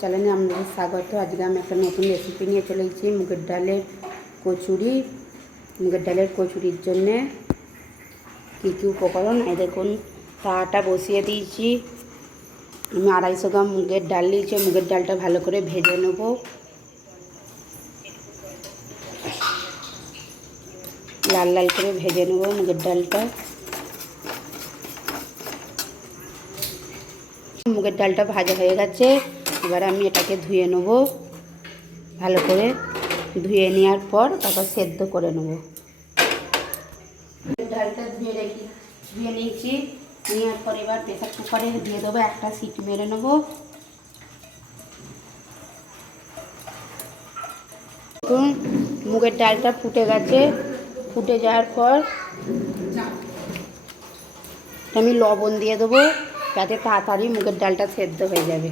চ্যানেলে আপনাদের স্বাগত। আজকে আমি একটা নতুন রেসিপি নিয়ে চলে মুগের ডালের কচুরি। মুগের ডালের কচুরির জন্যে কী কী উপকরণ? এই দেখুন, তাটা বসিয়ে দিয়েছি। আমি আড়াইশো গ্রাম মুগের ডাল নিয়েছি। মুগের ডালটা ভালো করে ভেজে নেব। লাল লাল করে ভেজে নেব মুগের ডালটা। মুগের ডালটা ভাজা হয়ে গেছে। এবার আমি এটাকে ধুয়ে নেব। ভালো করে ধুয়ে নেওয়ার পর তারপর সেদ্ধ করে নেব। ডালটা ধুয়ে রেখে, ধুয়ে নিয়েছি। নেওয়ার পর এবার প্রেসার কুকারে দিয়ে দেবো একটা সিট মেরে নেব। মুগের ডালটা ফুটে গেছে। ফুটে যাওয়ার পর আমি লবণ দিয়ে দেবো, যাতে তাড়াতাড়ি মুগের ডালটা সেদ্ধ হয়ে যাবে।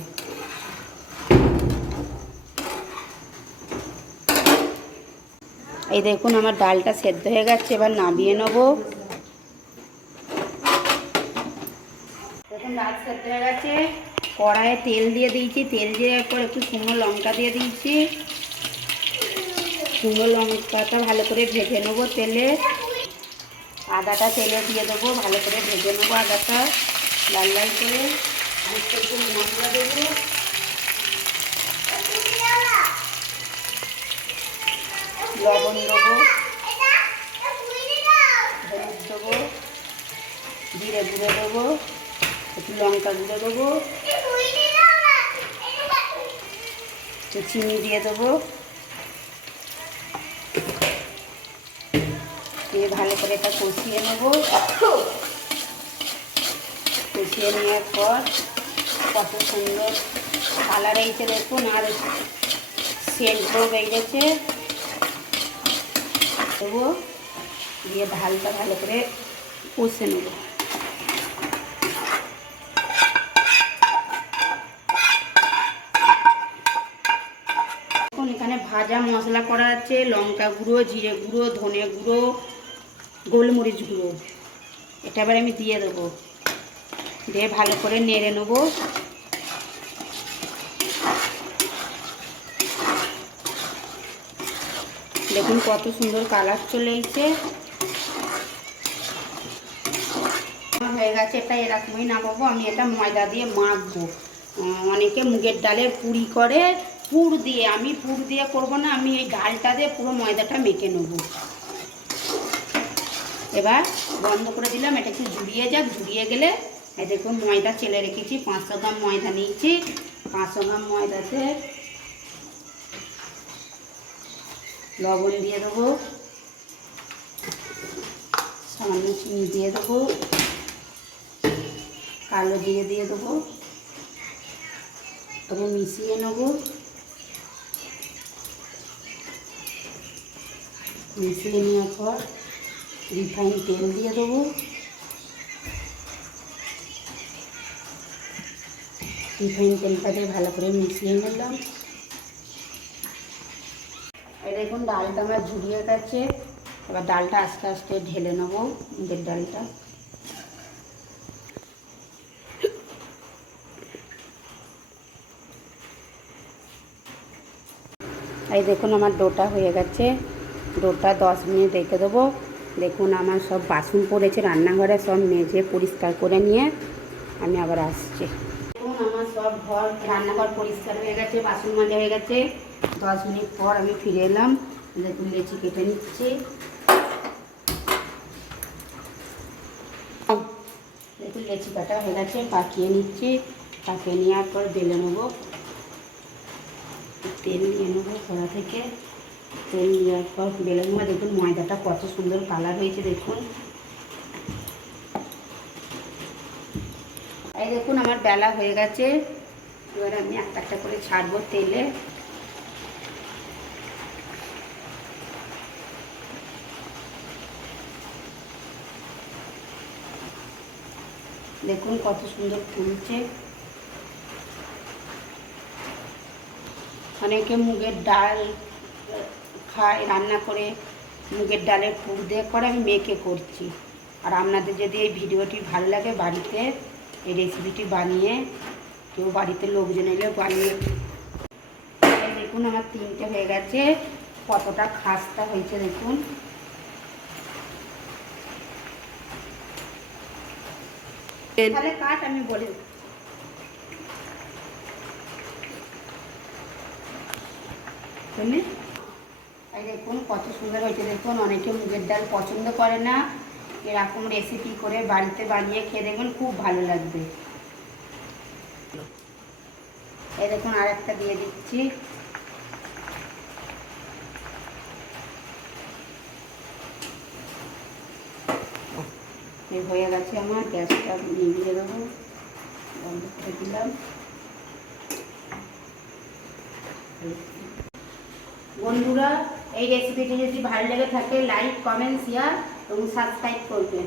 এই দেখুন আমার ডালটা সেদ্ধ হয়ে গেছে, এবার নামিয়ে নেব। দেখুন, ডাল সেদ্ধ হয়ে গেছে। কড়াইয়ে তেল দিয়ে দিয়েছি, তেল দেওয়ার পর একটু শুকনো লঙ্কা দিয়ে দিয়েছি। শুকনো লঙ্কাটা ভালো করে ভেজে নেব তেলে। আদাটা তেলে দিয়ে দেবো, ভালো করে ভেজে নেব আদাটা। লাল লাল করে। একটু মশলা দেবো। লবণ দেবো হলুদ দেবো জিরে গুঁড়ো দেবো একটু লঙ্কা গুঁড়ো দেবো একটু চিনি দিয়ে দেবো দিয়ে ভালো করে এটা কষিয়ে নেব কষিয়ে নেওয়ার পর কত সুন্দর কালার এইছে দেখুন আর সেন্টও বেরিয়েছে দেবো দিয়ে ঢালটা ভালো করে কষে নেব। এখন এখানে ভাজা মশলা করা আছে, লঙ্কা গুঁড়ো, জিরে গুঁড়ো, ধনে গুঁড়ো, গোলমরিচ গুঁড়ো। এটা এবার আমি দিয়ে দেবো। দিয়ে ভালো করে নেড়ে নেব। দেখুন কত সুন্দর কালার চলে এসেছে। হয়ে গেছে, এটা এরকমই নামাবো। আমি এটা ময়দা দিয়ে মাখবো। অনেকে মুগের ডালের পুরি করে। পুর দিয়ে, আমি পুর দিয়ে করব না, আমি এই ডালটা দিয়ে পুরো ময়দাটা মেখে নেব। এবার বন্ধ করে দিলাম, এটা একটু জুড়িয়ে যাক। জুড়িয়ে গেলে দেখুন ময়দা চেলে রেখেছি, পাঁচশো গ্রাম ময়দা নিয়েছি। পাঁচশো গ্রাম ময়দাতে লবণ দিয়ে দেবো। সামান্য চিনি দিয়ে দেবো। কালো দিয়ে দিয়ে দেবো। তবে মিশিয়ে নেব। মিশিয়ে নেওয়ার পর রিফাইন তেল দিয়ে দেবো। রিফাইন তেলটা দিয়ে ভালো করে মিশিয়ে নিলাম। দেখুন, ডালটা আমার ঝুরিয়ে গেছে। এবার ডালটা আস্তে আস্তে ঢেলে নেব, মুগের ডালটা। এই দেখুন, আমার ডোটা হয়ে গেছে। ডোটা দশ মিনিট রেখে দেবো। দেখুন, আমার সব বাসন পড়েছে, রান্নাঘরে সব মেজে পরিষ্কার করে নিয়ে আমি আবার আসছি। দেখুন, আমার সব ঘর, রান্নাঘর পরিষ্কার হয়ে গেছে, বাসন মাজা হয়ে গেছে। দশ মিনিট পর আমি ফিরে এলাম। দেখুন লেচি কেটে নিচ্ছি। দেখুন লেচি কাটা হয়ে গেছে, পাকিয়ে নিচ্ছি। পাকিয়ে নেওয়ার পর বেলে নেব। তেল নিয়ে নেব কড়া থেকে। তেল নেওয়ার পর বেলে নেব। দেখুন ময়দাটা কত সুন্দর কালার হয়েছে, দেখুন। এই দেখুন, আমার বেলা হয়ে গেছে। এবার আমি একটা একটা করে ছাড়বো তেলে। দেখুন কত সুন্দর ফুলছে। অনেকে মুগের ডাল খায়, রান্না করে মুগের ডালের পুর দিয়ে করে, আমি মেখে করছি। আর আপনাদের যদি এই ভিডিওটি ভালো লাগে, বাড়িতে এই রেসিপিটি বানিয়ে কেউ বাড়িতে লোকজন এলে বানিয়ে দেখুন, আমার তিনটে হয়ে গেছে, কতটা খাস্তা হয়েছে দেখুন। তাহলে কাট আমি বলে। দেখুন, কত সুন্দর হয়েছে, দেখুন, অনেকে মুগের ডাল পছন্দ করে না। এরকম রেসিপি করে বাড়িতে বানিয়ে খেয়ে দেখবেন, খুব ভালো লাগবে। এই দেখুন আর একটা দিয়ে দিচ্ছি। এই হয়ে গেছে আমার গ্যাসটা নিভিয়ে দেবো বন্ধ দিলাম বন্ধুরা, এই রেসিপিটি যদি ভালো লেগে থাকে লাইক কমেন্ট শেয়ার এবং সাবস্ক্রাইব করবেন।